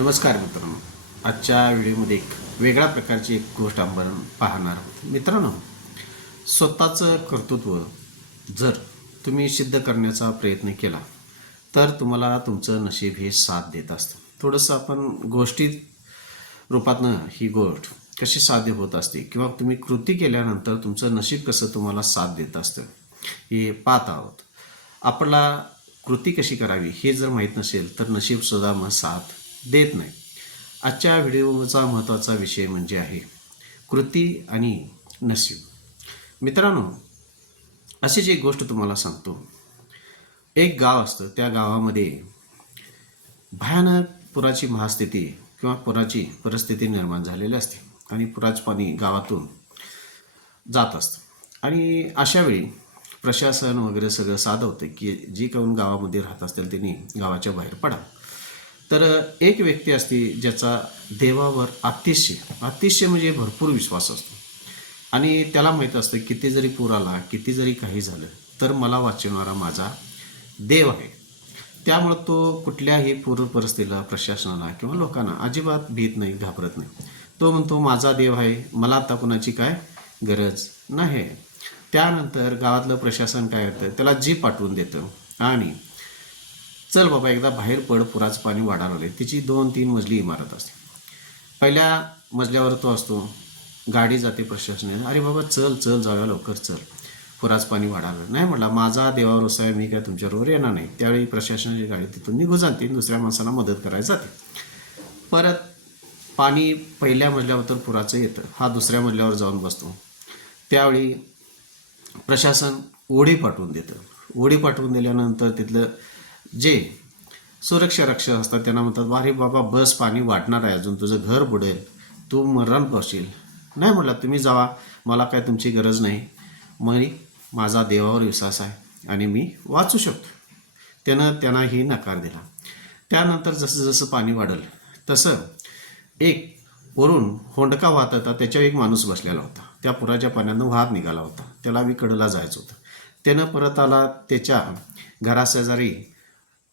नमस्कार मित्रांनो. आजच्या व्हिडिओमध्ये एक वेगळ्या प्रकारची एक गोष्ट आपण पाहणार आहोत. मित्रांनो स्वतःचं कर्तृत्व जर तुम्ही सिद्ध करण्याचा प्रयत्न केला तर तुम्हाला तुमचं नशीब हे साथ देत असतं. थोडंसं आपण गोष्टी रूपातनं ही गोष्ट कशी साध्य होत असते किंवा तुम्ही कृती केल्यानंतर तुमचं नशीब कसं तुम्हाला साथ देत असतं हे पाहत आहोत. आपला कृती कशी करावी हे जर माहीत नसेल तर नशीबसुद्धा मग साथ देत नाही. आजच्या व्हिडिओचा महत्त्वाचा विषय म्हणजे आहे कृती आणि नसीब मित्रांनो अशीच एक गोष्ट तुम्हाला सांगतो. एक गाव असतं त्या गावामध्ये भयानक पुराची महास्थिती किंवा पुराची परिस्थिती निर्माण झालेली असते आणि पुराचं पाणी गावातून जात असतं. आणि अशावेळी प्रशासन वगैरे सगळं साधवतं की जी कोण गावामध्ये राहत असतील त्यांनी गावाच्या बाहेर पडा तर एक व्यक्ती असते ज्याचा देवावर अतिशय अतिशय म्हणजे भरपूर विश्वास असतो. आणि त्याला माहीत असतं किती जरी पूर आला किती जरी काही झालं तर मला वाचवणारा माझा देव आहे. त्यामुळं तो कुठल्याही पूर परिस्थितीला प्रशासनाला किंवा लोकांना अजिबात भीत नाही घाबरत नाही. तो म्हणतो माझा देव आहे मला आता कुणाची काय गरज नाही. त्यानंतर गावातलं प्रशासन काय करतं त्याला जीप पाठवून देतं. आणि चल बाबा एकदा बाहेर पड पुराचं पाणी वाढायला लागले तिची दोन तीन मजली इमारत असते. पहिल्या मजल्यावर तो असतो गाडी जाते प्रशासनाने अरे बाबा चल चल जाऊया लवकर चल. पुराचं पाणी वाढायला नाही म्हटला माझा देवावर असं आहे मी काय तुमच्याबरोबर येणार नाही. त्यावेळी प्रशासनाची गाडी तिथून निघून जाते दुसऱ्या माणसाला मदत करायला जाते. परत पाणी पहिल्या मजल्यावर तर पुराचं येतं. हा दुसऱ्या मजल्यावर जाऊन बसतो. त्यावेळी प्रशासन ओढी पाठवून देतं. ओढी पाठवून दिल्यानंतर तिथलं जे सुरक्षा रक्षक असतात त्यांना म्हणतात अरे बाबा बस पाणी वाटणार आहे अजून तुझं घर बुडेल तू मरण पावशील. नाही म्हटलं तुम्ही जावा मला काय तुमची गरज नाही. मग माझा देवावर विश्वास आहे आणि मी वाचू शकतो. त्यानं त्यांनाही नकार दिला. त्यानंतर जसं जसं पाणी वाढलं तसं एक वरून होंडका वाहत होता त्याच्यावर एक माणूस बसलेला होता. त्या पुराच्या पाण्यानं वाहत निघाला होता. त्याला विकडला जायचं होतं. त्यानं परत आला त्याच्या घराशेजारी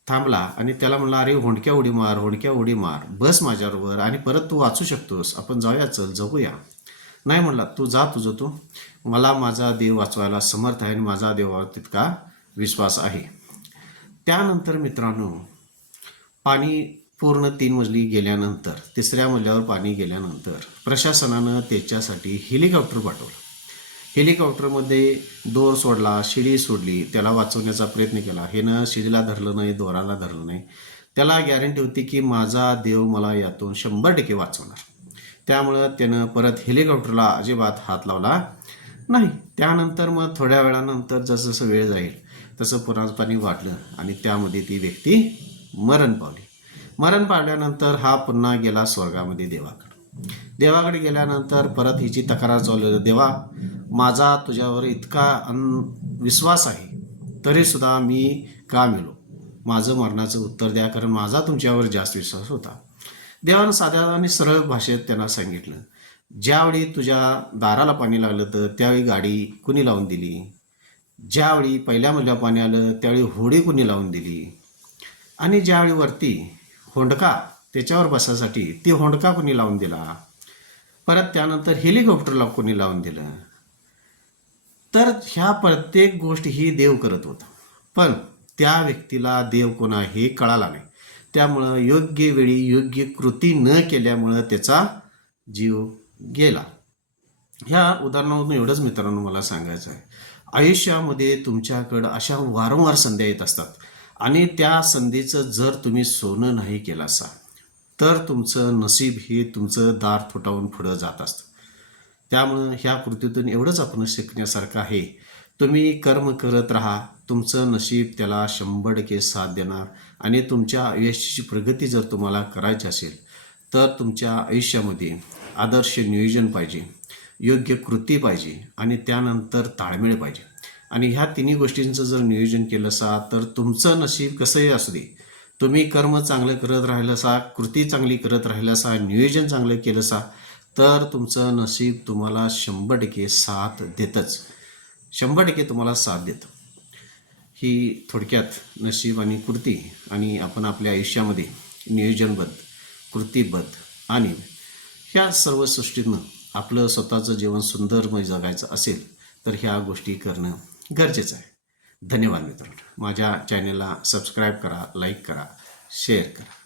थांबला आणि त्याला म्हणला अरे होंडक्या उडी मार होंडक्या उडी मार बस माझ्यावर आणि परत तू वाचू शकतोस आपण जाऊया चल जगूया. नाही म्हणला तू जा तुझं तू. मला माझा देव वाचवायला समर्थ आहे आणि माझा देवावर तितका विश्वास आहे. त्यानंतर मित्रांनो पाणी पूर्ण तीन मजली गेल्यानंतर तिसऱ्या मजल्यावर पाणी गेल्यानंतर प्रशासनानं त्याच्यासाठी हेलिकॉप्टर पाठवलं. हेलिकॉप्टरमध्ये दोर सोडला शिडी सोडली त्याला वाचवण्याचा प्रयत्न केला. हेनं शिडीला धरलं नाही दोराला धरलं नाही. त्याला गॅरंटी होती की माझा देव मला यातून शंभर टक्के वाचवणार. त्यामुळं त्यानं परत हेलिकॉप्टरला अजिबात हात लावला नाही. त्यानंतर मग थोड्या वेळानंतर जसं जसं वेळ जाईल तसं पुरणपाणी पाणी वाटलं आणि त्यामध्ये ती व्यक्ती मरण पावली. मरण पावल्यानंतर हा पुन्हा गेला स्वर्गामध्ये देवाकडं. देवाकडे गेल्यानंतर परत हिची तक्रार चालू देवा माझा तुझ्यावर इतका अन विश्वास आहे तरीसुद्धा मी का मिळो माझं मरणाचं उत्तर द्या कारण माझा तुमच्यावर जास्त विश्वास होता. देवानं साध्या आणि सरळ भाषेत त्यांना सांगितलं ज्यावेळी तुझ्या दाराला पाणी लागलं तर त्यावेळी गाडी कुणी लावून दिली? ज्यावेळी पहिल्या मजल्या पाणी आलं त्यावेळी होडी कुणी लावून दिली? आणि ज्यावेळी वरती होंडका त्याच्यावर बसायसाठी ती होंडका कुणी लावून दिला? परत त्यानंतर हेलिकॉप्टरला कोणी लावून दिलं? तर ह्या प्रत्येक गोष्ट ही देव करत होता. पण त्या व्यक्तीला देव कोणा हे कळाला नाही. त्यामुळं योग्य वेळी योग्य कृती न केल्यामुळं त्याचा जीव गेला. ह्या उदाहरणावरून एवढंच मित्रांनो मला सांगायचं आहे. आयुष्यामध्ये तुमच्याकडं अशा वारंवार संध्या येत असतात. आणि त्या संधीचं जर तुम्ही सोनं नाही केलं असा तर तुमचं नशीब हे तुमचं दार थोटावून पुढं जात असतं. त्यामुळं ह्या कृतीतून एवढंच आपण शिकण्यासारखं आहे. तुम्ही कर्म करत राहा. तुमचं नशीब त्याला शंभर टक्के साथ देणार. आणि तुमच्या आयुष्याची प्रगती जर तुम्हाला करायची असेल तर तुमच्या आयुष्यामध्ये आदर्श नियोजन पाहिजे योग्य कृती पाहिजे आणि त्यानंतर ताळमेळ पाहिजे. आणि ह्या तिन्ही गोष्टींचं जर नियोजन केलं असा तर तुमचं नशीब कसंही असू दे तुम्ही कर्म चांगलं करत राहिलं असा कृती चांगली करत राहिलं असा नियोजन चांगलं केलं असा तर तुमचं नशीब तुम्हाला शंभर टक्के साथ देतच. शंभर टक्के तुम्हाला साथ देतं. ही थोडक्यात नशीब आणि कृती आणि आपण आपल्या आयुष्यामध्ये नियोजनबद्ध कृतीबद्ध आणि ह्या सर्व सृष्टीतनं आपलं स्वतःचं जीवन सुंदरमय जगायचं असेल तर ह्या गोष्टी करणं गरजेचं आहे. धन्यवाद मित्रांनो. माझ्या चॅनेलला सबस्क्राईब करा लाईक करा शेअर करा.